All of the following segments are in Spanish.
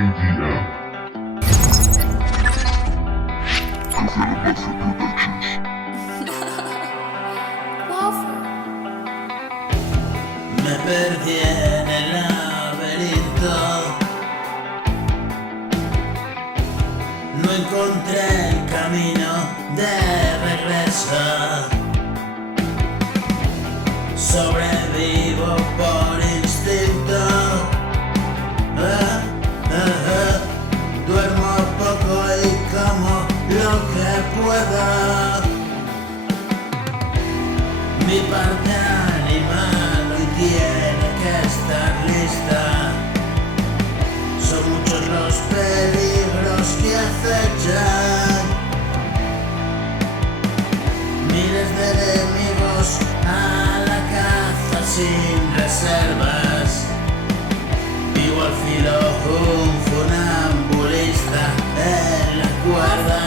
Me perdí en el laberinto, no encontré el camino de regreso. Sobrevivo por instinto, duermo poco y como lo que puedo. Mi parte animal hoy tiene que estar lista. Son muchos los peligros que acechan, miles de enemigos a la caza sin reservas. Vivo al filo, un funambulista en la cuerda.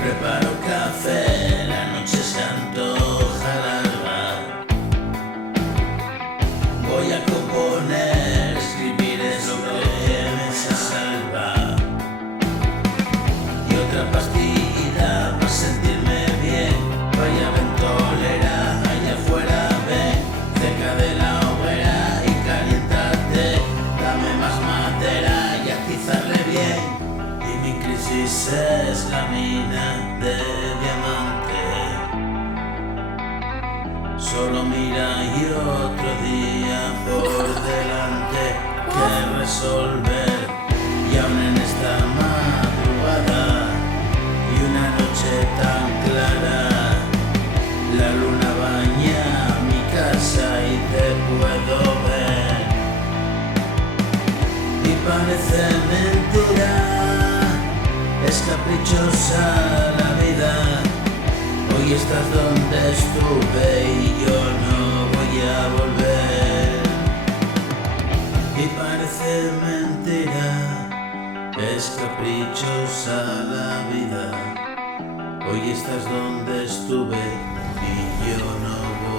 Preparo café, la noche se antoja larga. Voy a componer, escribir es lo que me salva. Y otra pastilla para sentirme bien. Vaya ventolera, allá afuera ven, cerca de la hoguera y caliéntate. Dame más madera y atizarle bien. Y mi crisis es la mina de diamante. Solo mira y otro día por delante que resolver. Y aún en esta madrugada y una noche tan clara, la luna baña mi casa y te puedo ver. Y parece mentira, es caprichosa la vida. Hoy estás donde estuve y yo no voy a volver. Y parece mentira, es caprichosa la vida. Hoy estás donde estuve y yo no voy